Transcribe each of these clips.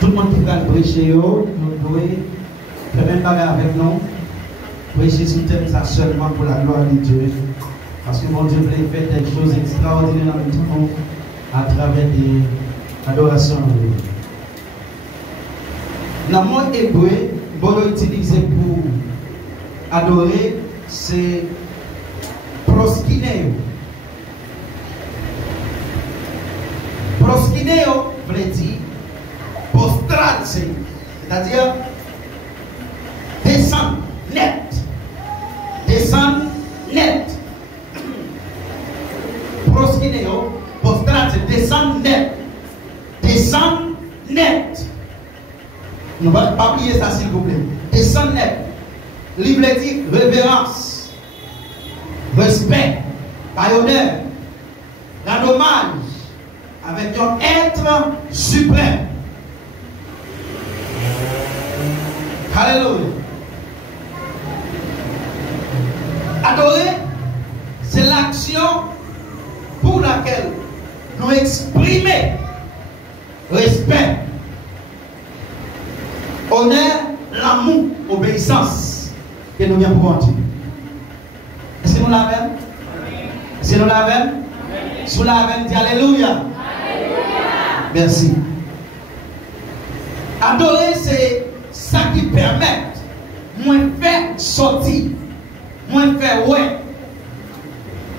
Tout le monde qui va prêcher, nous devons faire même bagarre avec nous. Prêcher sous thème ça seulement pour la gloire de Dieu. Parce que mon Dieu voulait faire des choses extraordinaires dans le monde à travers des adorations. Dans le mot hébreu, bon utilisé pour adorer, c'est proskineo. Proskineo veut dire postrarse, c'est-à-dire descendre net. Descendre net. Proskineo, postrarse, descendre net. Descendre net. Ne va pas oublier ça s'il vous plaît. Descendre net. Libre dit révérence, respect, honneur, rendre hommage avec un être suprême. Alléluia. Adorer, c'est l'action pour laquelle nous exprimons respect, honneur, l'amour, obéissance que nous venons pour mentir. Est-ce que nous l'avons? Est-ce que nous l'avons? Sous l'avons, dit Alléluia. Alléluia. Merci. Adorer, c'est ça qui permet moins faire sortir, moins faire ouais,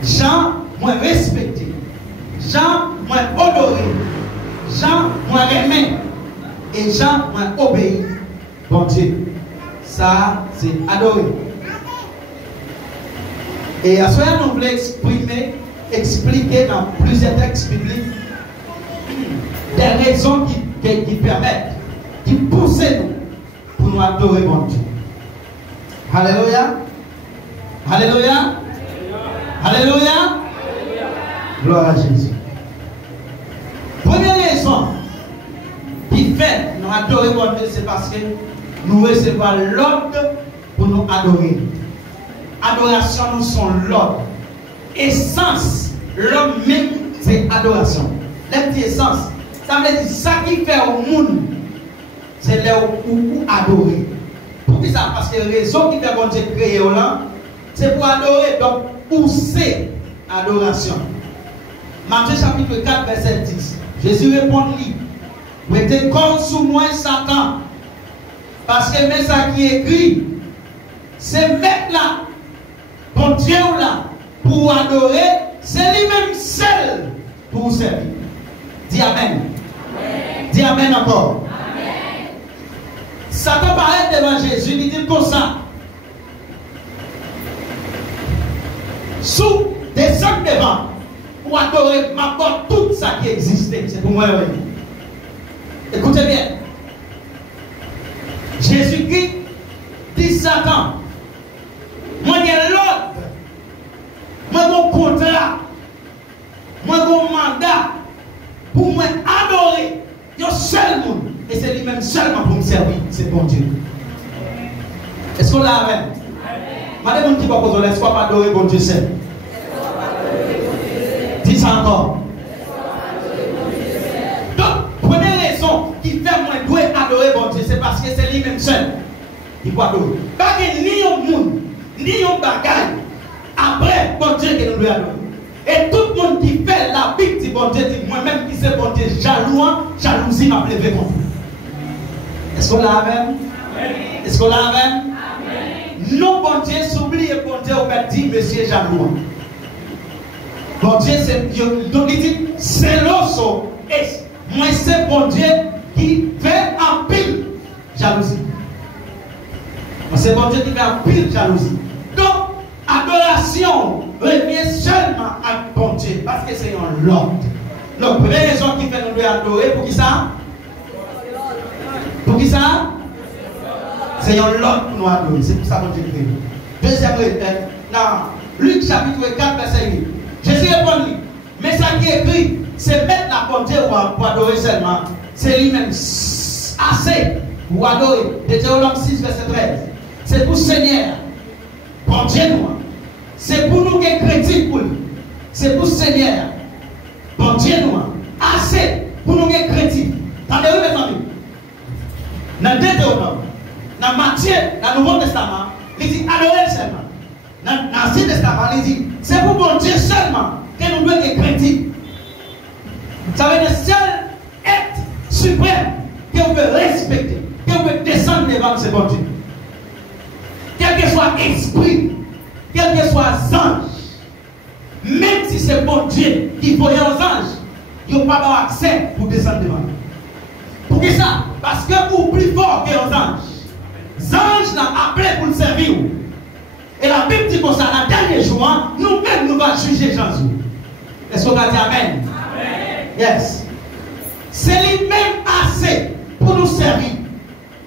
gens moins respecter, gens moins honorer, gens moins aimer et gens moins obéir. Bon Dieu, ça c'est adorer. Et à ce moment nous voulons expliquer dans plusieurs textes bibliques des raisons qui permettent, qui poussent nous pour nous adorer bon Dieu. Alléluia. Alléluia. Alléluia. Gloire à Jésus. Première raison qui fait nous adorer bon Dieu, c'est parce que nous recevons l'ordre pour nous adorer. Adoration, nous sommes l'ordre. Essence, l'homme même, c'est adoration. L'essence, ça veut dire ça qui fait au monde, c'est là où adorer. Pourquoi ça? Parce que la raison qui fait bon Dieu créer là, c'est pour adorer. Donc, où c'est adoration? Matthieu chapitre 4, verset 10. Jésus répond-lui, mettez comme sous moi Satan. Parce que mais ça qui est écrit, c'est mettre là, bon Dieu là, pour adorer, c'est lui-même seul pour vous servir. Dis Amen. Amen. Dis Amen encore. Amen. Satan paraît devant Jésus, il dit comme ça. Sous des hommes devant, pour adorer, m'apporte tout ça qui existait. C'est pour moi. Écoutez bien. Jésus-Christ dit Satan, moi j'ai l'ordre, moi mon contrat, moi mon mandat pour moi adorer le seul monde. Et c'est lui-même seulement pour me servir. C'est bon Dieu. Est-ce qu'on l'a avec? Madame, on dit pas qu'on laisse pas adorer bon Dieu seul. Dis ça encore. Donc, première raison qui fait moi dois adorer bon Dieu, c'est parce que c'est lui-même seul. Il faut adorer. Pas que ni un monde, ni un bagage. Après, bon Dieu que nous devons adorer. Et tout le monde qui fait la Bible dit bon Dieu, dit moi-même qui sais bon Dieu, jaloux, jalousie m'a levé contre vous. Est-ce qu'on l'a avec? Est-ce qu'on l'a avec? Non, bon Dieu, s'oublie, bon Dieu, on va dire monsieur jaloux. Bon Dieu, c'est Dieu. Donc il dit, c'est l'osso. Et moi, c'est bon Dieu qui fait un pile jalousie. C'est bon Dieu qui fait un pile jalousie. Donc, adoration revient seulement à bon Dieu parce que c'est un l'ordre. Donc, première raison qui fait nous adorer, pour qui ça? Pour qui ça? C'est un l'ordre pour nous adorer. C'est pour ça que bon Dieu crée. Deuxième raison, dans Luc chapitre 4, verset 8. Jésus répond, mais ça qui est écrit, c'est mettre la bonté pour adorer seulement. C'est lui-même assez pour adorer. Deutéronome 6, verset 13. C'est pour Seigneur. Bon Dieu, nous. C'est pour nous qui sommes chrétiens pour lui. C'est pour Seigneur. Bon Dieu, nous. Assez pour nous qui sommes chrétiens. Attendez, mes amis. Dans Deutéronome, dans Matthieu, dans le Nouveau Testament, il dit adorer seulement. Dans l'Ancien Testament, il dit c'est pour bon Dieu seulement que nous devons être chrétiens. Ça veut dire seul être suprême que vous pouvez respecter, que vous pouvez descendre devant ce bon Dieu. Quel que soit esprit, quel que soit ange, même si c'est bon Dieu qui voyait aux anges, ils n'ont pas accès pour descendre devant. Pour qui ça? Parce que vous plus fort que les anges. Les anges l'ont appelé pour le servir. Et la Bible dit comme ça, dans le dernier jour, nous-mêmes nous allons juger Jésus. Est-ce qu'on va dire Amen? Amen. Yes. C'est lui-même assez pour nous servir.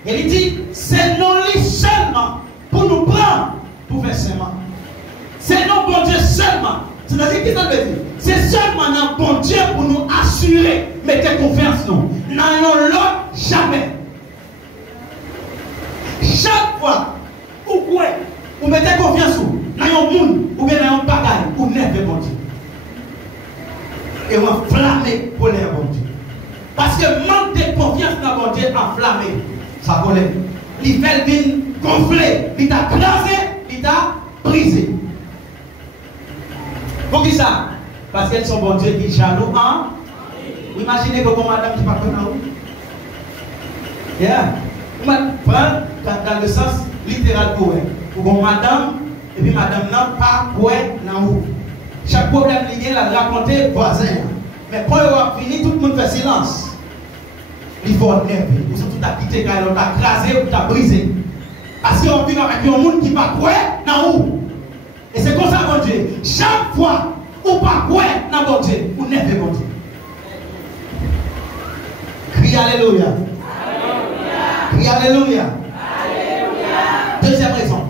Et il dit, c'est non lui seulement pour nous prendre pour faire seulement. C'est non bon Dieu seulement. C'est-à-dire que ça veut dire, c'est seulement un bon Dieu pour nous assurer, mettez confiance nous. N'ayons l'autre jamais. Chaque fois, vous mettez confiance dans un monde ou bien dans un bagage ou n'êtes de bon Dieu. Et on va flammer pour les bon Dieu. Parce que manque de confiance dans bon Dieu a flammé sa colère. Il fait une gonfler, il t'a crasé, il t'a brisé. Pour qui ça? Parce qu'elles sont bon Dieu qui est jaloux. Hein? Imaginez comment madame qui parle dans vous. Yeah. Dans le sens littéral pour elle. Pour madame, et puis madame n'a pas quoi dans vous. Chaque problème lié, la raconter voisin. Mais quand on a fini, tout le monde fait silence. Il faut nerver. Vous sont tous à quitter quand on t'a crasé ou t'a brisé. Parce qu'on vit avec un monde qui ne va pas dans vous. Et c'est comme ça, mon Dieu. Chaque fois, ou pas quoi dans mon Dieu, ou nerver mon Dieu. Crie Alléluia. Crie Alléluia. Deuxième raison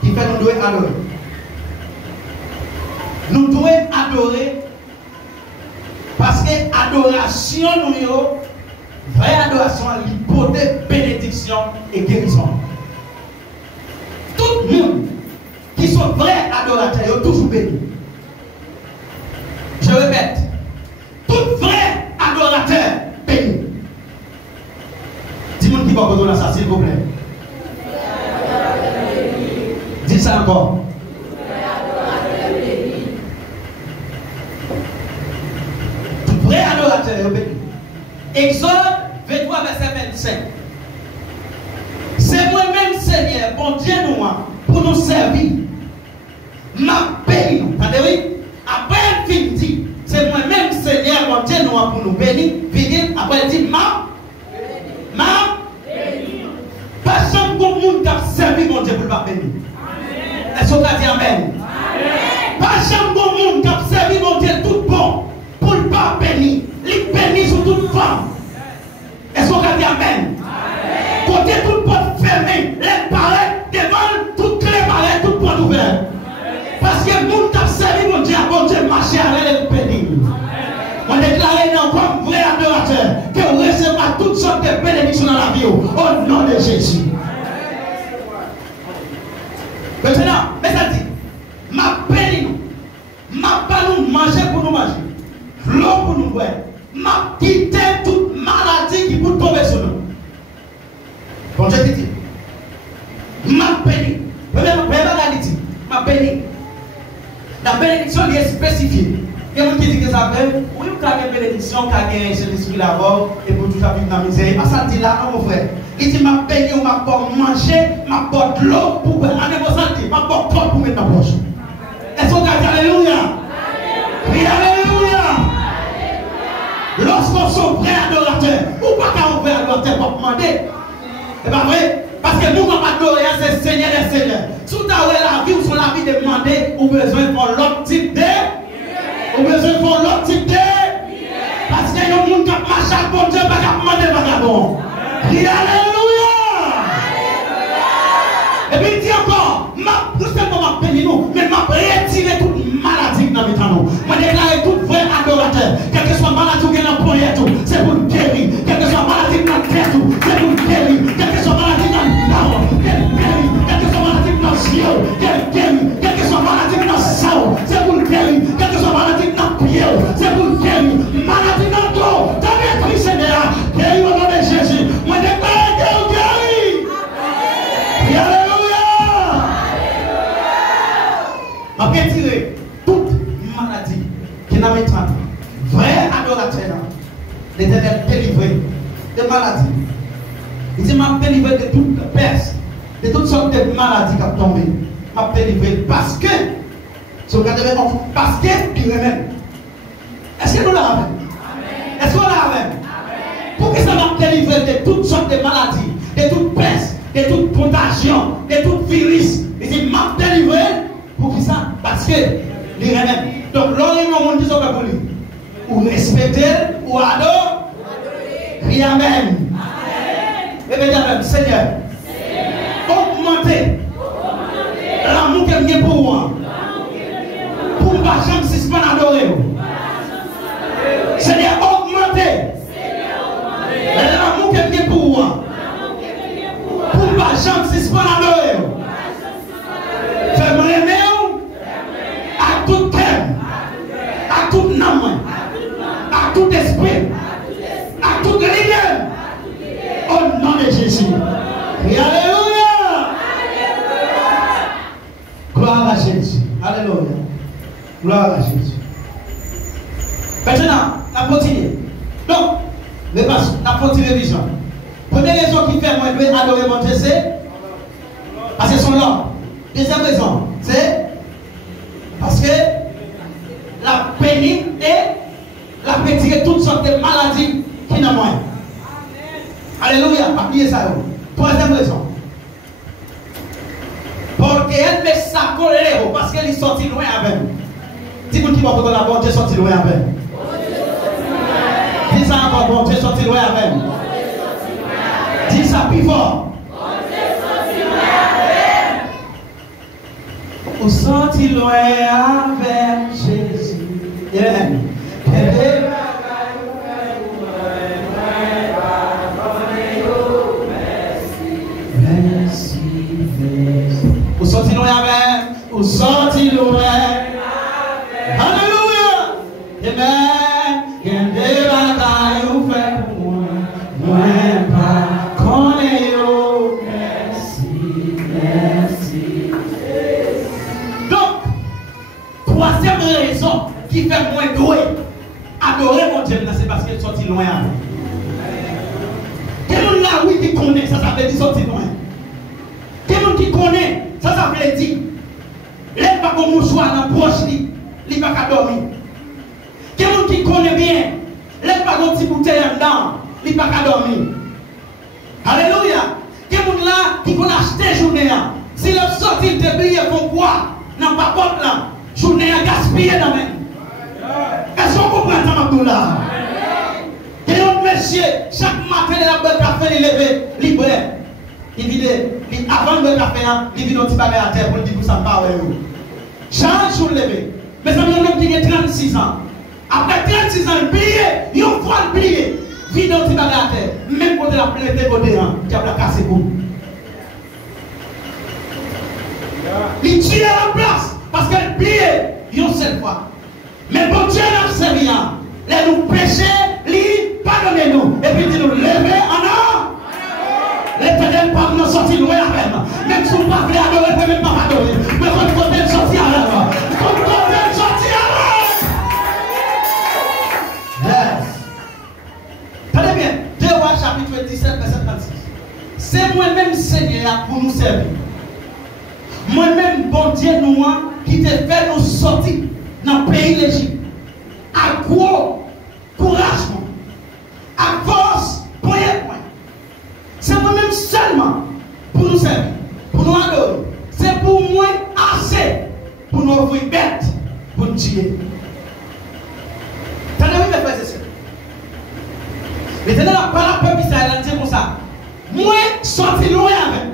qui fait nous devons adorer. Nous devons adorer parce que adoration nous vraie adoration l'hypothèse bénédiction et guérison. Tout le monde qui sont vrais adorateurs sont toujours bénis. Je répète, tout vrai adorateur béni. Dis-moi qui va poser ça s'il vous plaît. Dis ça encore. Tout vrai adorateur béni. Exode 23 verset 25. C'est moi-même Seigneur, bon Dieu nous, pour nous servir. Ma béni nous. Attendez, après elle fin dit, c'est moi-même Seigneur, mon Dieu nous, pour nous bénir. Après elle dit, personne pour le monde qui a servi mon Dieu pour ne pas bénir. Est-ce qu'on a dit Amen? Personne pour le monde qui a servi mon Dieu tout bon pour ne pas bénir. Il bénit sur toute femme. Est-ce qu'on a dit Amen? Côté toute porte fermée, les paraît devant toute clé paraît, toute porte ouverte. Parce que le monde qui a servi mon Dieu marcher avec les bénir. On déclare non comme vrai adorateur que vous recevrez toutes sortes de bénédictions dans la vie au nom de Jésus. Maintenant, mais ça dit, ma béni nous, ma pas nous manger pour nous manger, l'eau pour nous boire, ma quitter toute maladie qui peut tomber sur nous. Bon, je te dis, ma béni, ma béni, la bénédiction est spécifiée. Il y a des gens qui disent que ça fait, oui, vous avez une bénédiction, vous avez un esprit là-bas, et pour tout ça, vivre dans la misère. Pas ça dit là, non, mon frère. Il dit, ma béni, on m'a pas manger, ma porte l'eau pour boire. On est senti, ma porte pour mettre dans la poche. Est-ce qu'on dit Alléluia? Oui, Alléluia. Lorsqu'on sont vrais adorateurs, ou pas qu'un vrai adorateur pour demander, c'est pas vrai? Parce que nous, on va adorer, c'est Seigneur des Seigneurs. Sous ta la vie ou sur la vie de demander, ou besoin de l'autre type de. Ou besoin de l'autre type de. Parce qu'il y a un monde qui marche à bon Dieu, pas qu'à demander vagabond. Alléluia. Et puis il dit encore, non seulement ma béni nous, mais m'a retiré toute maladie dans le temps. Moi déclaré tout vrai adorateur, quelle que soit maladie qui est dans le poignet, c'est pour le guérir. Quelle que soit maladie dans le tête, c'est pour le guérir. Quelle que soit maladie dans le nord, quelle que soit maladie dans le ciel, quelle que soit maladie dans le sang, c'est pour le guérir. Quelle que soit maladie dans le pied, c'est pour le guérir. Maladie dans le dos, dans l'esprit Seigneur, guéris au nom de Jésus. Moi déclaré de maladies. Il dit, m'a délivré de toute peste, de toutes sortes de maladies qui ont tombé. M'a délivré parce que, parce que, il même. Est-ce que nous l'avons? Est-ce qu'on l'a? Pour que ça m'a délivré de toutes sortes de maladies, de toute peste, de toute contagion, de tout virus. Il dit, m'a délivré pour qui ça? Parce que, il même. Donc, l'on dit ça pour lui. Ou respecter, ou adorer. Criez Amen. Et bien, Amen. Seigneur, augmentez l'amour que j'ai pour moi. Pour ne pas jamais suspendre adorer. Seigneur, augmentez l'amour que j'ai pour moi. Pour ne pas jamais suspendre adorer. Fais-moi aimer à tout cœur, à toute âme, à tout esprit, à toute rigueur. Au nom de Jésus. Et alléluia. Gloire à Jésus. Alléluia. Gloire à Jésus. Maintenant, on continue. Donc, les passions, on continue vision. Première raison qui fait moi adorer mon Dieu, c'est parce que son nom. Deuxième raison, c'est parce que la pénibilité et la pénibilité toutes sortes de maladies qui n'ont moins. Alléluia, pas oublier ça. Troisième raison. Parce qu'elle met sa colère, parce qu'elle est sortie loin avec nous. Dis-moi qui va pour la bonté sortie loin avec nous. Dis ça encore, bon Dieu sorti loin avec nous. Dis ça plus fort. Vous sorti loin avec Jésus. Amen. Vous sorti loin avec. Vous sorti loin. Alléluia. Amen. Quem deu a dar o fé moi pas connaît merci. Donc, troisième raison qui fait moins doué adorer mon Dieu, c'est parce qu'il est sorti loin. Quelqu'un là oui qui connaît, ça veut dire sorti loin. Quelqu'un qui connaît, ça veut dire lève pas comme mouchoir dans proche il va pas dormir. Quelqu'un qui connaît bien, lève pas comme petit bouteille dedans, il va pas dormir. Alléluia. Quelqu'un là qui connaît acheter journée, s'il a sorti de billets pour quoi, n'a pas compte là, journée à gaspiller dans même. Est-ce qu'on comprend ça, Abdullah? Et un monsieur, chaque matin, il a bu café, il levé, il boit. Il vide, avant de boire café, il vide un petit papier à terre pour dire que ça ne va pas. Chaque jour, il levé. Mais ça veut dire qu'il a 36 ans. Après 36 ans, il plie, il fois le plier. Vide un petit papier à terre. Même quand il a plaidé côté, il a cassé pour. Il tue à la place parce qu'elle plie une seule fois. Mais bon Dieu n'a servi à nous pécher, pardonnez-nous. Et puis nous lever en or. L'éternel pas nous sortir loin avec nous. Même si on ne peut pas adorer, on ne peut même pas adorer. Mais quand on peut sortir à l'heure. Quand on peut sortir à l'heure. Yes. Tenez bien. 2 Rois chapitre 17, verset 36. C'est moi-même Seigneur pour nous servir. Moi-même, bon Dieu, nous, qui te fait nous sortir dans le pays d'Égypte. À gros couragement. À force, point. C'est moi-même seulement pour nous servir, pour nous adorer. C'est pour moi assez pour nous offrir bête, pour nous tuer. T'as vu mes frères et sœurs? L'Éternel a parlé à peuple Israël, il dit comme ça. Moi, sorti loin avec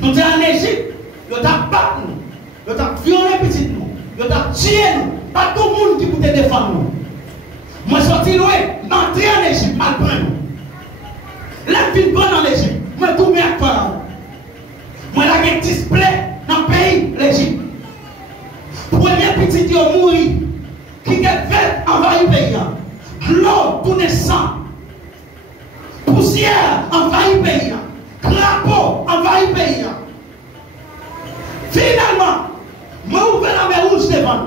nous. Nous sommes en Égypte, nous avons battu nous, nous avons violé petit nous, nous avons tué nous. Pas tout le monde qui peut te défendre nous. Moi, sorti loin, m'entrer en Égypte, mal prendre nous. La vie bonne en Égypte. Moi, tout bien quoi. Moi, la guerre display dans le pays, l'Égypte. Premier petit qui a mouru, qui est fait envahir le pays. L'eau, tout naissant. Poussière, envahir le pays. Crapaud, envahir le pays. Finalement, moi, ouvert la mer rouge devant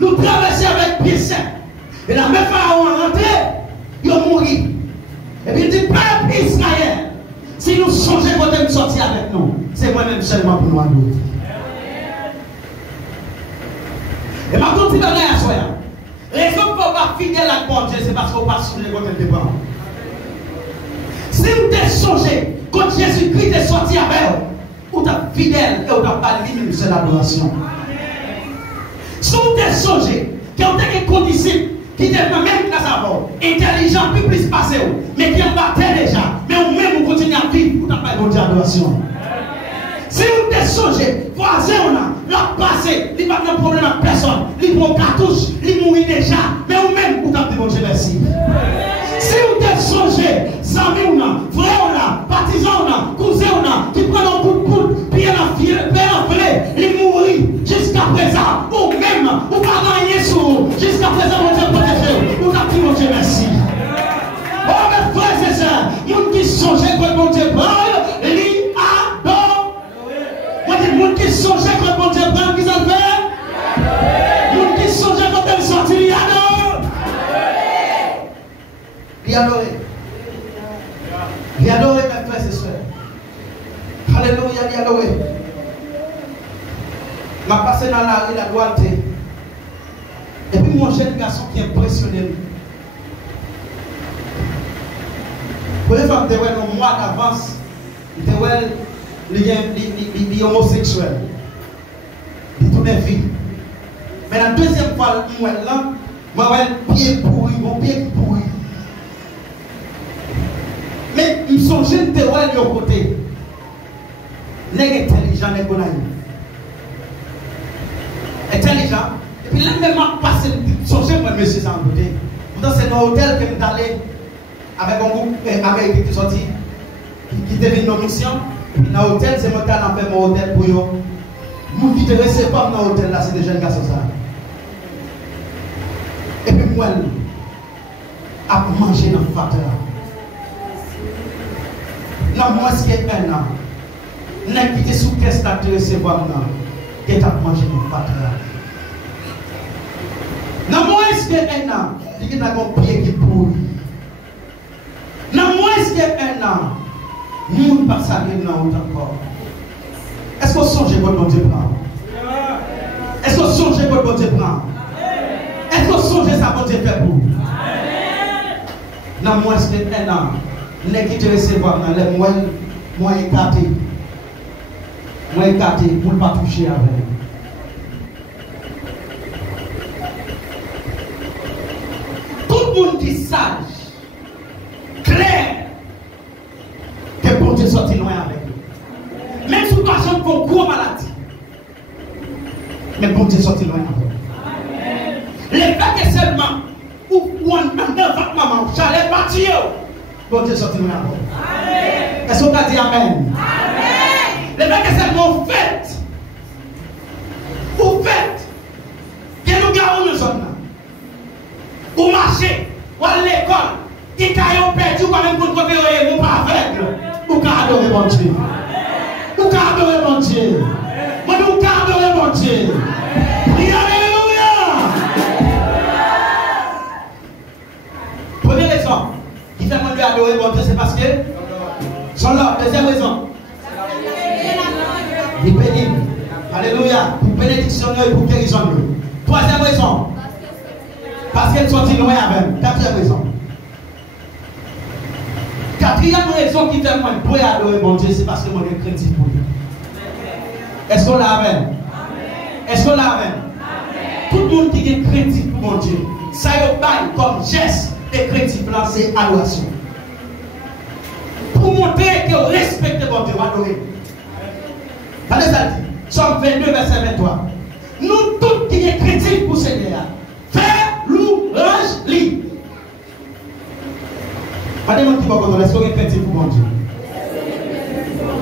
nous. Nous traversons avec pied sain. Et la même pharaon est rentré, il a mouru. Et puis il dit, peuple Israël, si nous songeons quand nous sortir avec nous, c'est moi-même seulement pour nous adopter. Et maintenant, tu vas aller à soi. Les gens ne sont pas fidèles à bon Dieu, c'est parce qu'on passe sur les côtés de départ. Si vous êtes songé, quand Jésus-Christ est sorti avec vous, vous êtes fidèle et vous n'avez pas limite de l'adoration. Si vous êtes songé, que vous êtes des condisciples, qui étaient même dans sa voix, intelligents, plus passé, mais qui en battaient déjà, mais vous-même vous continuez à vivre, vous n'avez pas de l'adoration. Si vous êtes songé, voisin, l'a passé, il n'y a pas de problème avec personne, il prend cartouche, il mourit déjà, mais vous-même vous n'avez pas de merci. Si vous êtes songé, amis, frères, partisans, cousins, qui prennent un coup de coude, puis il mourit jusqu'à présent, ou même, vous pas gagné sur vous, jusqu'à présent, vous êtes protégé, vous n'avez pas de merci. Oh, mes frères et sœurs, nous qui songez que mon Dieu parle, lui adore. Moi, je dis, nous qui songez que mon Dieu parle, qui s'en fait? Nous qui songez quand elle sortit, il adore. Il adore. Il adore, mes frères et sœurs. Alléluia, il adore. Je suis passé dans la rue, la droite. Et puis mon jeune garçon qui est impressionné. Pour les femmes, un mois d'avance, il est homosexuel. Il tourne vie. Mais la deuxième fois, je vois un pied pourri, mon pied pourri. Mais ils sont jeunes de l'autre côté. Les intelligents, les bonnes. Intelligent. Et puis là, même passé, songez moi, monsieur, sans côté. Pourtant, c'est dans l'hôtel que nous sommes allés avec un groupe américain qui est sorti, qui devait nos missions. Et puis dans l'hôtel, c'est moi qui ai fait mon hôtel pour eux. Nous qui te recevons dans l'hôtel, là, c'est des jeunes garçons. Et puis moi, à manger dans le facteur. Dans moins qu'un an, nous avons quitté sous caisse de recevoir, qui est à manger dans le facteur. Dans moins qu'un an, il y a un pied qui pourrit. Dans moins qu'un an, nous ne passons pas dans route encore. Est-ce qu'on songe que bon Dieu prend? Est-ce qu'on songe que bon Dieu prend? Est-ce qu'on songe que ça bon Dieu fait pour vous? Dans moins qu'un an, nous avons quitté recevoir dans les moins écartés. Moins écartés pour ne pas toucher avec. Tout le monde qui est sage, clair, que bon Dieu sorti loin avec lui. Même si vous avez une gros maladie, mais bon Dieu sorti loin avec lui. Les gens qui seulement, ou un devant maman, j'allais partir, bon Dieu sorti loin avec lui. Est-ce qu'on a dit Amen? Les gens qui seulement faites, ou faites, que nous gardons nos zones. Ou marcher, ou à l'école, qui ont perdu, ou même pour côté, ou pas aveugle, ou qu'à adorer mon Dieu. Ou qu'à adorer mon Dieu. Moi, nous qu'à adorer mon Dieu. Priez Alléluia. Première raison, qui fait mon Dieu adorer mon Dieu, c'est parce que, sont là. Deuxième raison, il bénit. Alléluia. Pour bénédiction et pour guérison. Troisième raison, parce qu'elle sont loin avec. Quatrième raison. Quatrième raison qui fait moi pour adorer mon Dieu, c'est parce que moi je suis crédit pour lui. Est-ce qu'on l'a avec? Est-ce qu'on l'a avec? Tout le monde qui est crédit pour mon Dieu, ça y est comme geste de crédit blanc, c'est adoration. Pour montrer que vous respectez mon Dieu, adorer. Regardez ça dit. Somme 22, verset 23. Nous tous qui est crédit pour Seigneur, faire louange lui. Pas de monde qui va comprendre, est-ce qu'on est crédit pour mon Dieu?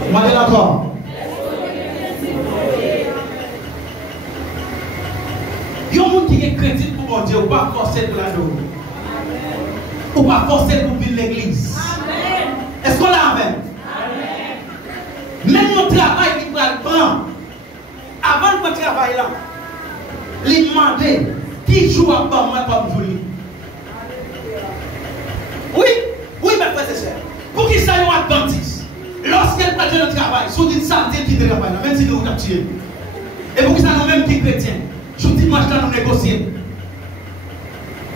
Demandez encore. Il y a un monde qui est crédit pour mon Dieu, ou pas forcer de l'adorer. Ou pas forcer pour vivre l'église. Est-ce qu'on l'a avec? Même mon travail qui va le prendre, avant de travailler là, il demandait qui joue à part moi comme Julie. Oui, mes frères et adventiste, lorsqu'elle parle de travail, si vous dites samedi qui travaille, même si nous avons tué. Et pour qui ça nous-mêmes qui chrétiens, je vous dis dimanche nous négocier.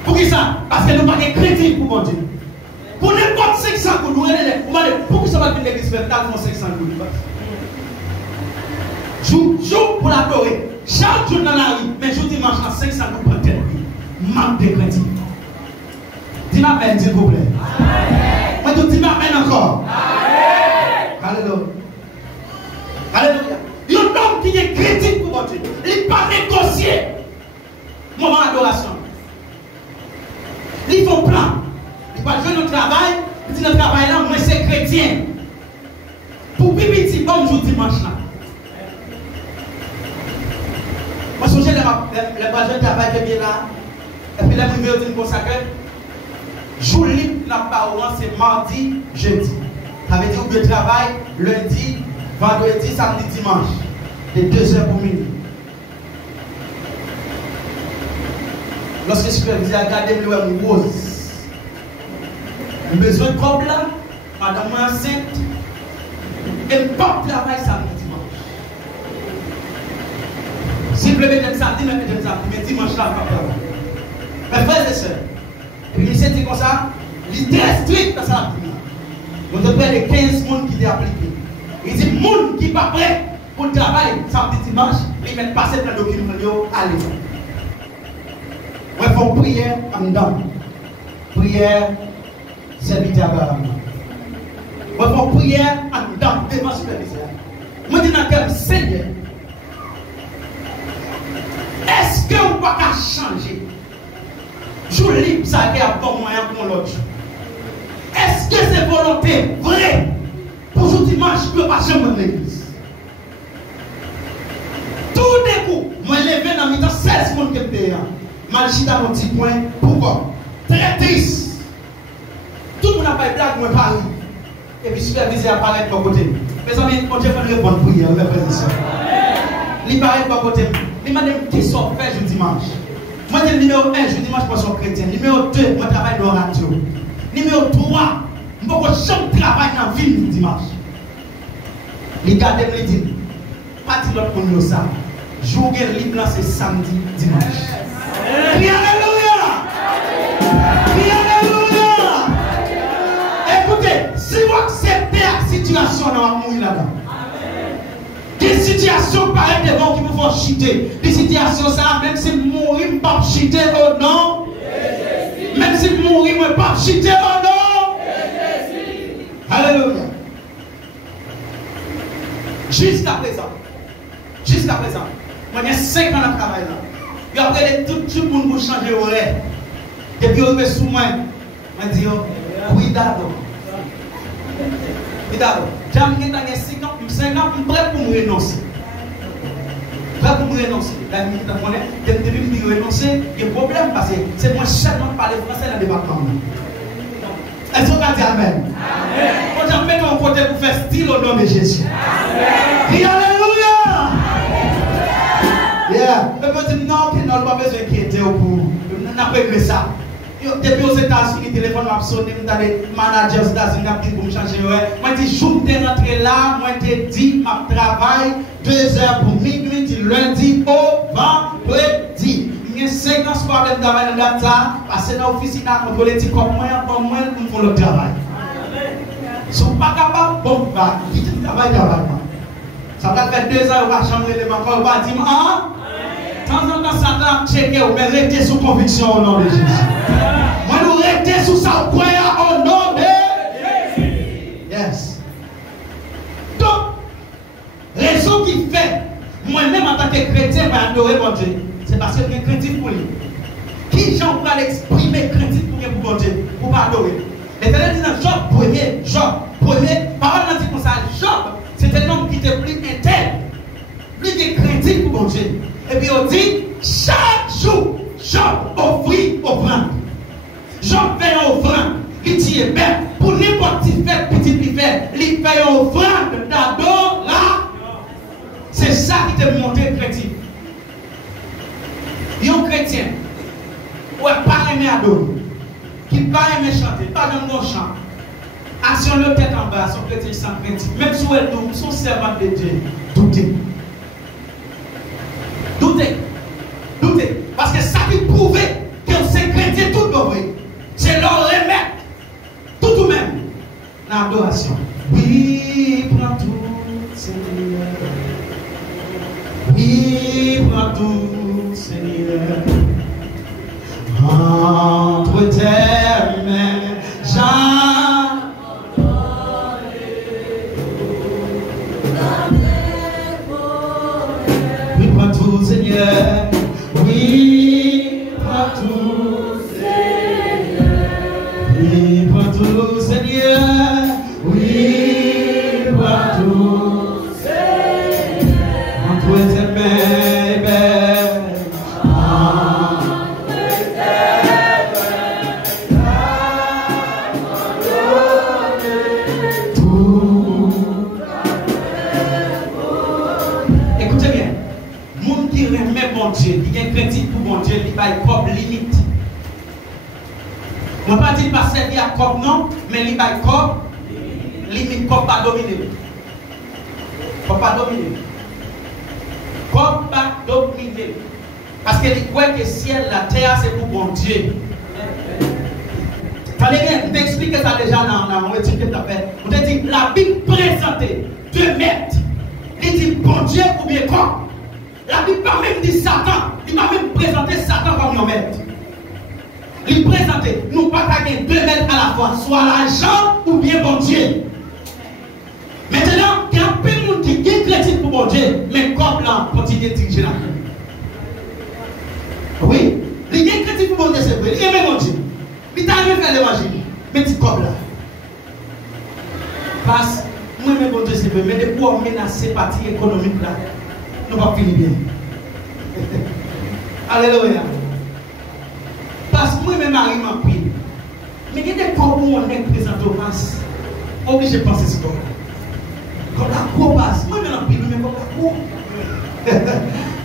Pour qui ça? Parce que nous n'avons pas de crédit pour mon Dieu. Pour n'importe 500 coups, nous allons pour qui ça va venir l'église faire 500 coups? Jour pour l'adorer, chaque jour dans la rue, mais jour dimanche à 500 coups pour tête. Manque de crédit. Dis-moi amen, s'il vous plaît. Moi, tu dis amen encore. Alléluia. Alléluia. Il y a un homme qui est critique pour mon Dieu. Il n'est pas négocié. Moment d'adoration. Il faut plan. Il va jouer notre travail. Il dit notre travail là, moi c'est chrétien. Pour petit bon jour dimanche là. Moi, je suis les bras de travail qui est là. Et puis, la première dit consacrée. Jour libre, c'est mardi, jeudi. Ça veut dire que je travaille lundi, vendredi, samedi, dimanche. De 2h pour minuit. Lorsque je suis dit, regardez, je suis rose. J'ai besoin de couple là, madame enceinte. Et je pas travail samedi, dimanche. Si je veux mettre samedi, je vais mettre samedi. Mais dimanche là, je ne vais pas travailler. Mes frères et sœurs, il s'est dit comme ça, il est très strict dans sa vie. Nous avons près de 15 personnes qui étaient appliquées. Il dit, les gens qui ne sont pas prêts pour le travail samedi dimanche, ils mettent passer dans le document à l'école. Il faut prière en dedans. Prière, serviteur à la main. Il faut prière en dedans, devant le superviseur. Moi, je dis dans quel Seigneur, est-ce que vous ne pouvez pas changer? Jour libre, ça a été un bon moyen pour l'autre jour. Est-ce que c'est volonté vraie pour jour dimanche que je ne peux pas jamais dans l'église? Tout d'un coup, moi je levé dans le temps 16 personnes qui étaient là. Mal chita mon petit point. Pourquoi? Très triste. Tout le monde n'a pas de blague, moi Paris. Et puis superviseur apparaît de mon côté. Mes amis, on Dieu fait une bonne prière, mes frères et sœurs. Il paraît de mon côté. Il m'a dit qui sont faits jour dimanche. Moi, je dis numéro 1, je dimanche pour son chrétien. Numéro 2, moi, je travaille dans la radio. Numéro 3, je ne peux pas travailler dans la ville le dimanche. Les gars, ils disent, pas de l'autre pour nous ça. Jour libre, c'est samedi, dimanche. Crie alléluia! Crie alléluia! Écoutez, si vous acceptez la situation, on va mourir là-dedans. Des situations pareilles devant qui vous font chiter. Des situations, ça, même si mourir, je ne peux pas chiter au nom. Même si mourir, je ne peux pas chiter au nom. Alléluia. Jusqu'à présent, moi j'ai 5 ans de travail là. Et après, tout le monde pour changer horaire. Depuis que je suis sous moi, je dis, cuidado. Cuidado. J'ai 5 ans, je suis prêt pour me renoncer. Prêt pour me renoncer. La minute de mon depuis que je renoncer, il y a un problème parce que c'est moi seulement parler français dans le département. Est-ce qu'on va dire Amen? Amen. Quand on met mon côté pour faire style au nom de Jésus. Amen. Et alléluia. Yeah. Mais vous dites non, qu'il n'a pas besoin d'inquiéter pour vous. On n'a pas aimé ça. Depuis aux États-Unis, le téléphone m'a sonné, dans les managers aux États-Unis, pour me changer. Moi, je dis, je suis rentré là, moi, je dis, je travaille 2 heures pour minuit, du lundi au vendredi. Il y a 5 ans, je parle de travail dans le data, parce que dans l'officine, on contrôle les petits comme moi, pour faire le travail. Si vous n'êtes pas capable, bon, bah, quittez le travail. Ça va faire 2 ans, on va changer les mains, on va dire, ah, de temps en temps, ça va checker, mais restez sous conviction au nom de Jésus. Moi, nous restons sous sa croyance au nom de Jésus. Yes. Donc, raison qui fait, moi-même en tant que chrétien, je vais adorer mon Dieu. C'est parce que je suis chrétien pour lui. Qui j'en peux l'exprimer chrétien pour mon Dieu, pour pas adorer. L'Éternel dit dans Job 1er, parole dit comme ça, Job, c'est un homme qui était plus intègre, plus de chrétien pour mon Dieu. Et puis on dit, chaque jour, Job offrit offrande. Job fait une offrande. Il dit, bien, pour n'importe qui fait petit l'hiver, il fait une offrande d'adoration. C'est ça qui te montre chrétien. Un chrétien, ou pas aimer adorer, qui pas aimer chanter, pas de bon chant. Action le tête en bas, son chrétien sans crainte. Même si elle nous, son servant de Dieu, doutez. Doutez. Doutez. Parce que ça qui prouve que c'est chrétien tout le c'est leur remettre tout de même l'adoration. Oui, prends tout, Seigneur. Oui, prends tout, Seigneur. Entre tes mains, oui, prends tout, Seigneur. Oui, prends tout, Seigneur. Oui, prends tout, Seigneur. Oui, prends tout, Seigneur. Entre tes mains, mon Dieu, il y a un critique pour mon Dieu, il y a une propre limite. Je ne veux pas dire pas servir à corps non, mais il y a une propre limite, corps pas dominé. Corps pas dominé. Corps pas dominé. Parce qu'il croit que le ciel, la terre, c'est pour mon Dieu. Fallait bien, je t'explique ça déjà dans l'étude que tu as fait. Vous avez dit, la Bible présentée, 2 mètres. Il dit, bon Dieu ou bien quoi? La Bible pas même dit Satan. Il m'a même présenté Satan comme un maître. Il présentait, nous pas gagner 2 mètres à la fois, soit l'argent ou bien bon Dieu. Maintenant, il y a un peu de monde qui est chrétien pour bon Dieu, mais comme là, continue de diriger la vie. Oui, il est chrétien pour bon Dieu, c'est vrai. Il aime bon Dieu. Il t'a même fait l'évangile. Mais tu comme là. Parce que moi, bon Dieu, c'est vrai. Mais depuis qu'on menace ces parties économiques là, nous ne va pas finir bien. Alléluia. Parce que moi-même, Marie m'a pris. Mais il y a des corps où on est présenté au face. Obligé de penser ce corps. Comme la cour passe. Moi-même, je prie, mais comme la cour.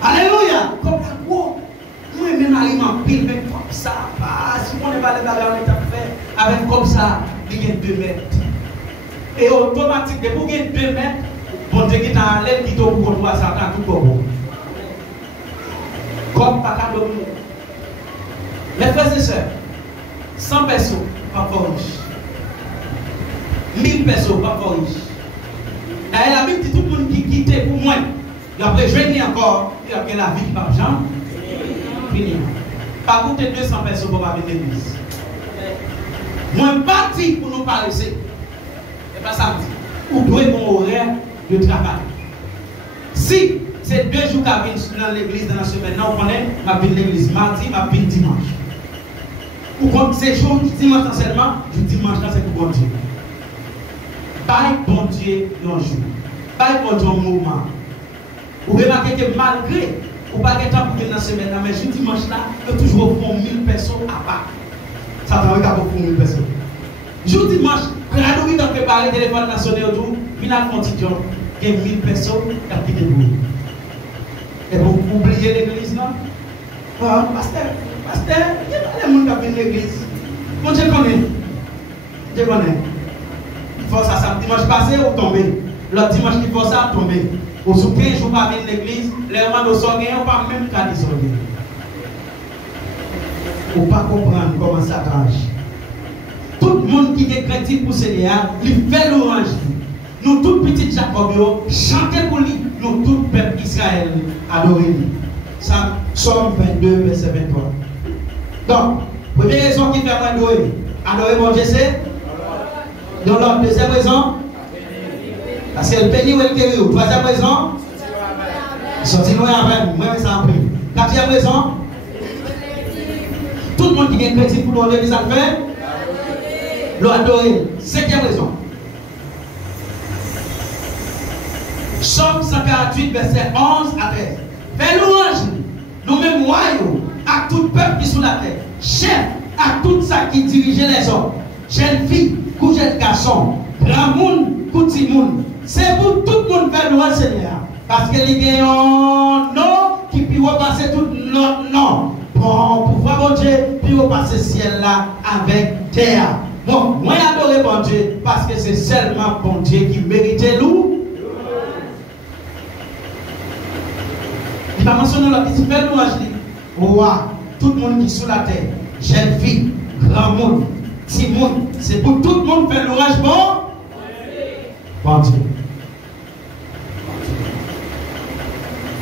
Alléluia. Comme la cour. Moi-même, Marie m'a pris, mais comme ça. Si on n'est pas les bagarres, on est fait. Avec comme ça, il y a 2 mètres. Et automatiquement, pour qu'il y ait 2 mètres, bon Dieu qui est dans l'aile qui tombe pour toi, ça tout comme pas qu'à dominer. Mes frères et sœurs, 100 personnes, pas fort riche. 1000 personnes, pas fort riche. D'ailleurs, la Bible dit tout le monde qui quitte pour moi. Et après, je vais encore, il y a la vie par Jean. Fini. Pas goûter 200 personnes pour pas venir à l'église. Moi, parti pour nous parler, c'est pas ça. Ou doit mon horaire de travail. Si c'est 2 jours qu'à venir dans l'église dans la semaine, on connaît, ma vie l'église mardi, ma vie dimanche. Ou quand c'est jour dimanche seulement, du dimanche là c'est pour bon Dieu. Bye bon Dieu un jour. Bye bon Dieu un moment. Vous remarquez que malgré, ou pas de temps pour venir dans la semaine, mais jour dimanche là, il y a toujours 1000 personnes à part. Ça t'en va pour 1000 personnes. Jour dimanche, quand nous avons préparé le téléphone national autour, il y a un petit job, il y a 1000 personnes qui ont quitté le boulot. Et vous oubliez l'église là? Pasteur, il y a pas de monde qui a venu l'église. Bon, je connais. Je connais. Il faut ça dimanche passé ou tomber. L'autre dimanche il faut ça tomber. Ou sous 15 jours pas venir l'église, les gens ne sont pas même qu'à dissolver. Ou pas comprendre comment ça tranche. Tout le monde qui est chrétien pour Seigneur, il fait l'orange. Nous, tous petits Jacobio, chantez pour lui. Nous, tout peuple Israël, adorez lui. Somme 22, verset 23. Donc, première raison qui fait adorer. Adorer mon Dieu, c'est? Donc, la deuxième raison, parce que le béni ou le guérir. Troisième raison, sortir loin avec moi, ça en prie. Quatrième raison, tout le monde qui est chrétien pour l'honorer, ça fait? L'adorer. Cinquième raison. Somme 148, verset 11 à 13. Fais louange, nous-mêmes royaux, à tout peuple qui est sur la terre, chef à tout ça qui dirige les hommes, jeunes filles, jeunes garçons, grand monde, petit monde. C'est pour tout le monde faire louange, Seigneur. Parce qu'il y a un nom qui peut repasser tout notre nom. Bon, pour voir mon Dieu, puis repasser ciel là avec terre. Bon, moi j'adore bon Dieu parce que c'est seulement bon Dieu qui mérite nous. Il va mentionner là qui fait louange. Roi, tout le monde qui est sous la terre, jeune fille, grand monde, petit monde, c'est pour tout le monde faire louange bon. Bon Dieu.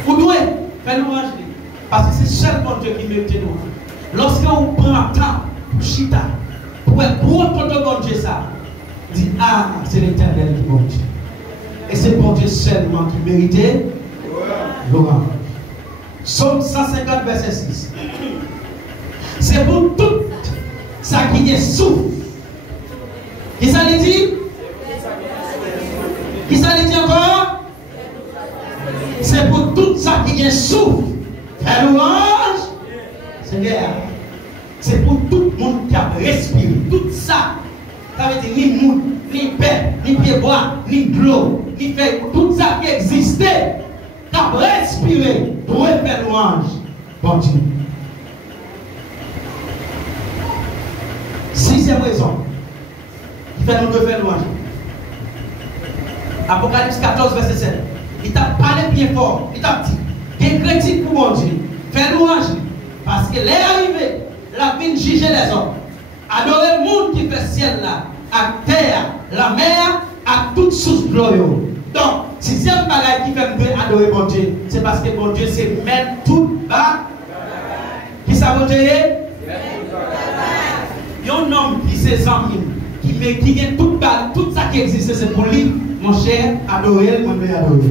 Vous devez faire louange parce que c'est seul bon Dieu qui mérite nous. Lorsque on prend un temps pour chita, pour être bon Dieu ça, dit ah c'est l'Éternel qui est bon Dieu. Et c'est bon Dieu seulement qui mérite louange. Psaume 150 verset 6. C'est pour tout ça qui est souffle. Qui ça lui dit? Qui ça lui dit encore? C'est pour tout ça qui est souffle. Fais louange. Seigneur. C'est pour tout le monde qui a respiré. Tout ça. Ça veut dire ni monde, ni paix, ni pied bois, ni de l'eau, ni fait. Tout ça qui existait. Qui a respiré. Doit faire louange. Bon Dieu. Sixième raison. Qui fait nous de faire louange. Apocalypse 14, verset 7. Il t'a parlé bien fort. Il t'a dit, il y a une critique pour mon Dieu. Fais louange. Parce que l'est arrivé, la vie de juger les hommes. Adorer le monde qui fait ciel là, à terre, la mer, à toute source glorieuse. Donc, sixième bagaille qui fait nous adorer mon Dieu, c'est parce que mon Dieu c'est mettre tout bas. Qui ça veut dire? Il y a un homme qui s'est amis, qui gagne tout ça qui existe, c'est pour lui. Mon cher, adorer, mon Dieu, adorer.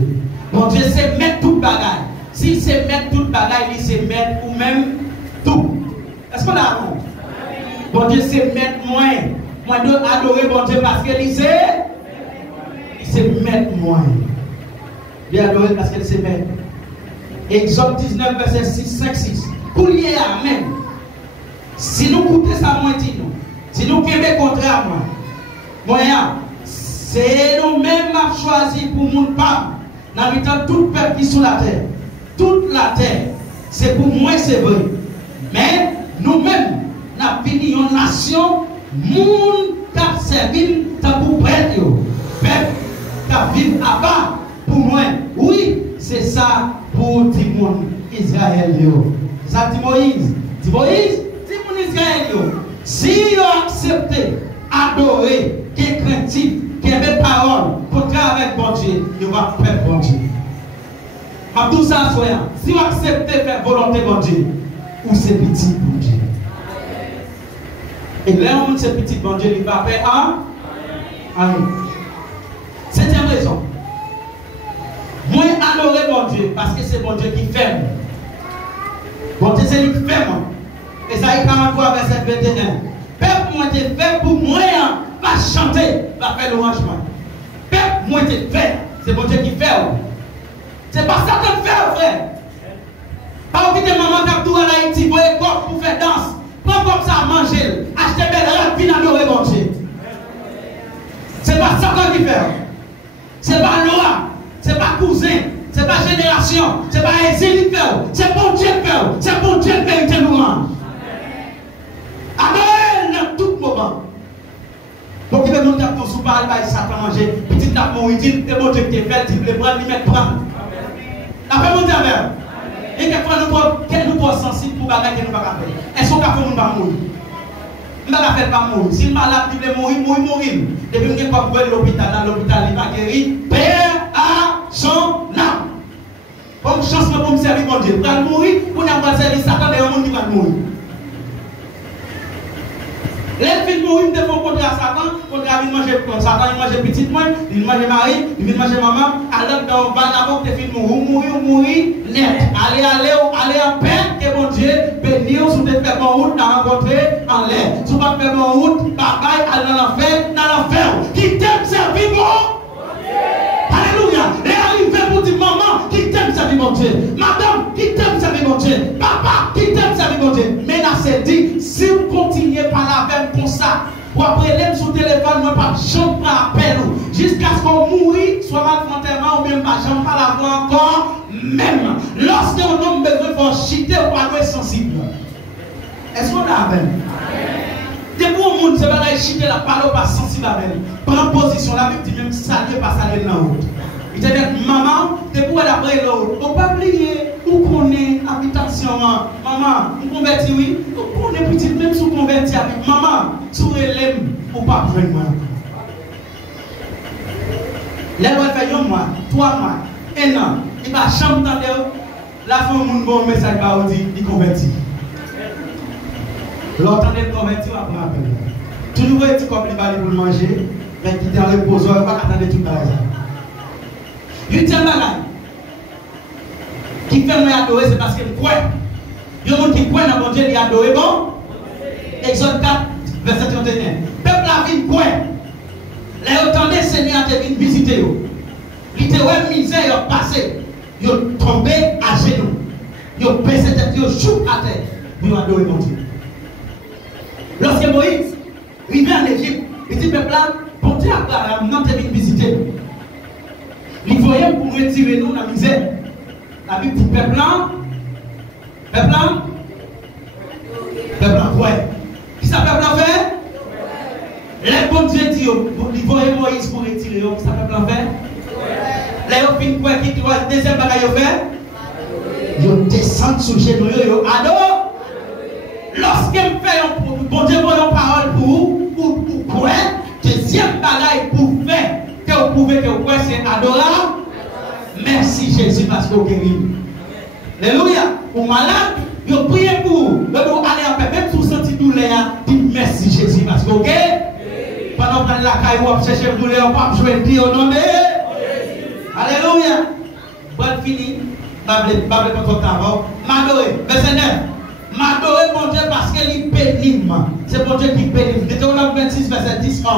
Mon Dieu, c'est mettre tout bagaille. Si c'est mettre tout bagaille, il c'est mettre ou même tout. Est-ce qu'on a compris? Mon Dieu, c'est mettre moins. Moi, de adorer mon Dieu parce que il c'est mettre moins. Il adorer parce qu'il c'est mettre. Exode 19, verset 6, 5, 6. Pour lier amen. Si nous coûtons ça, moi, dis-nous. Si nous aimons contraire, moyen. C'est nous-mêmes qui choisi pour mon peuple. Dans le temps, tout peuple qui est sur la terre. Toute la terre. C'est pour moi, c'est vrai. Mais nous-mêmes, nous avons fini une nation, monde qui a servi pour prêtre. Peuple qui a vécu avant pour moi. Oui, c'est ça pour tout le monde Israël. Ça dit Moïse. Dit Moïse, tout le monde Israël. Si vous acceptez, adorer, qui est craintif, qui a des paroles, pour travailler avec bon Dieu, il va faire bon Dieu. À tout ça, soyons. Si vous acceptez faire volonté bon Dieu, ou c'est petit bon Dieu. Et là, où c'est petit bon Dieu, il va faire un. Septième raison. Moi, adorer bon Dieu, parce que c'est bon Dieu qui fait. Bon Dieu, c'est lui qui fait. Esaïe 43, verset 21. Peuple, moi, t'es fait pour moi, va chanter, va faire louangement. Peuple, moi, t'es fait. C'est bon Dieu qui fait. C'est pas ça qu'on fait, frère. Pas oublier maman qui a tout à Haïti, pour faire danse. Pas comme ça manger. Acheter belle robe, puis adorer bon Dieu. C'est pas ça qu'on fait. C'est pas loi. C'est pas cousin. C'est pas génération. C'est pas exil qui fait. C'est bon Dieu qui fait. C'est bon Dieu qui fait une louange. Amen dans tout moment. Donc il veut nous taper sous parole, il ça pour manger. Petit tape mon dit, c'est bon Dieu qui fait, il le prend, il met prendre. Après mon avec. Et quelquefois nous sommes sensibles pour bagarre que nous pas faire. Est-ce qu'on va faire nous pas mourir? On va faire pas mourir. Si le malade il veut mourir. Depuis qu'on va pour l'hôpital, dans l'hôpital il va guérir, père à son âme. Comme chance pour me servir mon Dieu. Pour mourir, pour n'avoir servi Satan, il y a un monde qui va mourir. Les filles mourir, ils font contre Satan, contre il mange comme Satan, il mange petite moi, il mange Marie, il mange maman, alors dans vagabond, les filles mourir, net. Allez en paix, que mon Dieu bénisse, sous des faits en route, dans rencontrer en l'air. Sous pas faire en route, bagaille, allez dans l'enfer. Qui t'aime servir mon Alléluia. Et arrivé pour dire maman, qui t'aime servir mon Dieu. Madame, qui t'aime servir mon Dieu. Papa, qui t'aime servir mon Dieu. Mais là, c'est dit, si vous continuez par la veine comme ça, ou après l'aime sur le téléphone, moi pas jamais pas appel jusqu'à ce qu'on mourit, soit mal frontalement ou même pas jamais pas la voix encore, même. Lorsque un homme besoin de chiter ou pas être sensible. Est-ce qu'on a appel? De pour le monde, c'est pas chiter la parole pas sensible à elle. Prends position, la Bible dit même saluer pas saluer dans l'autre. Il te dit, maman, de pour elle après l'autre. On pas oublier où qu'on est, habitation, maman, on convertit, oui. On est petit, même si on convertit avec maman, sur l'aime, ou pas vraiment. Là, on fait un mois, 3 mois, 1 an. Il va chambre dans la femme, mon bon message, il va dire, il convertit. L'entendez le convertir après appel. Toujours est comme il va pour manger, mais qui est en repos, il va pas attendre tout ça. Il y a un bagage qui fait moi adorer, c'est parce qu'il croit. Il y a un monde qui croit dans mon Dieu, il adore. Bon, Exode 4, verset 31. Peuple la vie croit. Les entendez, le Seigneur te venu visiter. Il te voit misère, il a passé. Il a tombé à genoux. Il a baissé tête, il a chou à terre. Il a adoré mon Dieu. Lorsque Moïse vivait en Égypte, il dit peuple là, bon Dieu Abraham, non te venu visiter. Il voyait pour retirer nous dans la misère. La Bible dit peuple là, ouais. Qui ça peuple là fait? Les bon Dieu dit, il voyait Moïse pour retirer, qui ça peuple là fait? Les opines quoi qui doit deuxième bagaille fait? Ils descendent sur le genou, ils adorent. Lorsque je fais bon Dieu pour une parole pour quoi? Deuxième bagaille pour faire que vous pouvez que vous croyez, c'est adorable. Merci Jésus parce que vous guérit. Alléluia. Pour malade, vous priez pour vous. Vous allez en paix, même si vous sentez douleur, dites merci Jésus parce que vous guérit. Pendant que la caille, vous cherchez douleur, vous pouvez dire au nom de Jésus. Alléluia. Bon fini. Bible contre ta m'adorer. Verset 9. M'adorer mon Dieu parce qu'il est pénible. C'est mon Dieu qui est pénible. Deutéronome 26, verset 10, 11.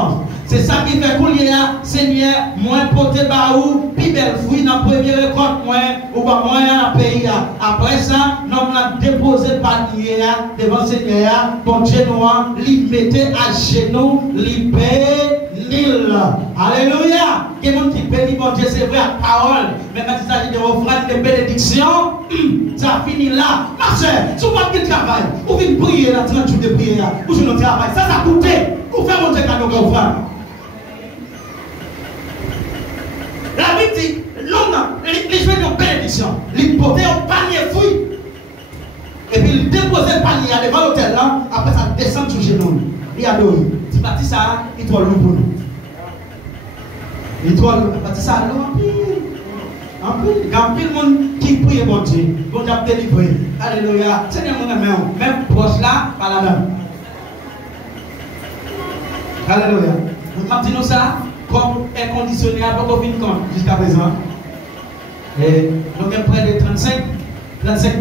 C'est ça qui fait couler là, Seigneur, moi porter baou, puis belle fruit dans la première récolte, moi, ou pas moi dans le pays. Après ça, nous avons déposé le panier devant le Seigneur, bon Dieu noir, lui mettait à genoux, lui pénible. Alléluia. Il y a des gens qui bénissent mon Dieu, c'est vrai, la parole. Mais quand il s'agit de offrandes, de bénédictions, ça finit là. Ma soeur, si vous faites travail, vous venez prier dans 30 jours de prière, vous jouez notre travail, ça coûte. Vous faites mon Dieu quand nous offrande. La Bible dit, l'homme, il fait une bénédiction, il porte un panier fruit. Et puis il dépose le panier devant l'hôtel là, après ça descend sur genou. Il adore. Tu bâtis ça, il doit l'ouvrir pour nous. Il doit bâtir ça, en plus, il y a le monde qui prie mon Dieu, bon Dieu délivré. Alléluia. Seigneur mon ami, même proche là, par la dame. Alléluia. Vous dit nous ça? Comme inconditionné à votre compte jusqu'à présent. Et donc, près de 35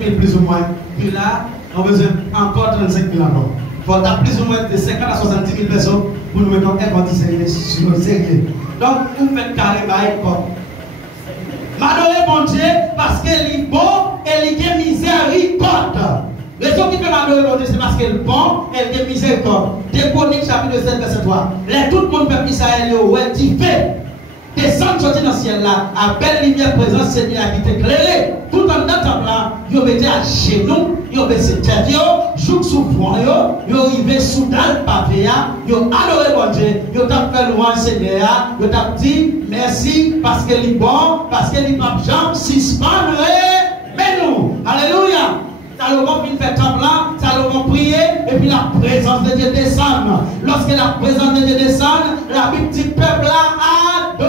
000 plus ou moins. Puis là, on a besoin encore 35 000 encore. Il faut avoir plus ou moins de 50 à 70 000 personnes pour nous mettre inconditionné sur nos sérieux. Donc, vous faites carré bail comme. M'adorer mon Dieu parce qu'il est bon et il est miséricorde. Les gens qui peuvent m'adorer mon Dieu, c'est parce qu'il est bon et il est miséricorde. Déconique chapitre 7, verset 3. Là, tout le monde peut Israël, ouais, tu fais. Descendre sortir dans le ciel là, à belle lumière présente, Seigneur, qui t'éclaire. Tout en attendant là, ils mettaient à genoux, ils baissé tête, ils jouent sous front, ils arrivaient sous dalle papier, ils adoré mon Dieu, ils ont fait louange Seigneur, ils ont dit merci parce qu'il est bon, parce qu'il est pas jambe, suspendre, mais nous, alléluia. Salomon vient faire tremblant, Salomon prier, et puis la présence de Dieu descend. Lorsque la présence de Dieu descend, la Bible dit peuple là adore.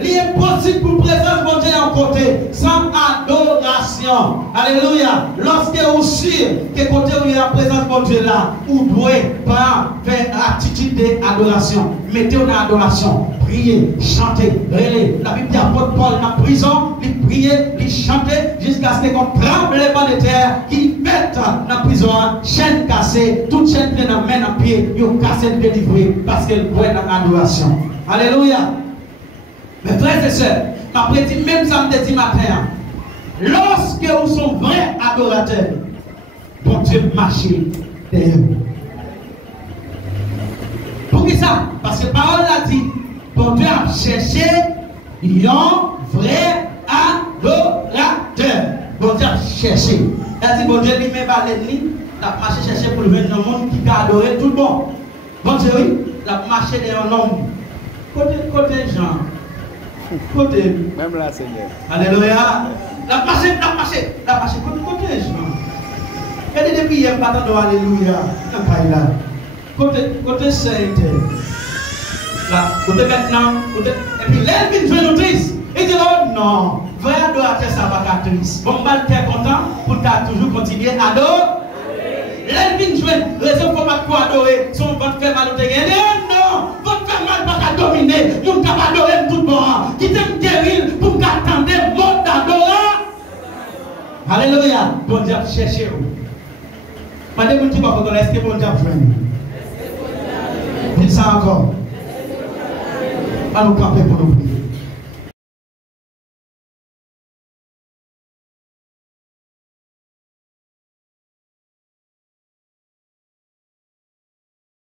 Il est possible pour présence de Dieu en côté, sans adoration. Alléluia. Lorsque vous sûr que côté où il y a la présence de Dieu là, vous devez pas faire attitude d'adoration. Mettez-vous dans l'adoration. Priez, chantez, relez. La Bible dit à Paul dans la prison, il priait, il chantait jusqu'à ce qu'on tremblement de terre, qu'il pète dans la prison, chaîne cassée, toute chaîne pleine en main en pied, il a cassé le délivré parce qu'elle croit dans l'adoration. Alléluia. Mes frères et sœurs, ma prédit même samedi matin, lorsque vous sont vrais adorateurs, bon Dieu marche derrière vous. Pour qui ça? Parce que la parole l'a dit, bon Dieu a cherché un vrai adorateur. Bon Dieu a cherché. Elle a dit, bon Dieu, il met pas l'ennemi, La marché chercher pour le mettre dans le monde qui a adoré tout le monde. Bon Dieu, oui, la marché derrière un homme. Côté Jean. Côté. Même là, Seigneur. Alléluia. La marché, côté Jean. Il y a des prières battant de Alléluia. Côté Sainte. Là, côté maintenant, et puis l'elle vient notice. Il dit oh non, vrai adorateur ça va être triste. Bon, mal t'es content pour t'as toujours continuer à adorer. L'elle vient jouer, raison pour pas quoi adorer, son votre faire mal au terrain. Non, votre faire mal pas qu'à dominer, nous t'as adorer tout le monde. Qui t'aime guérir pour qu'attendre monde d'adorer. Alléluia, bon Dieu cherchez vous. Madame, vous dites pas qu'on est-ce que bon Dieu freine. Dites ça encore. À nous camper pour nous prier.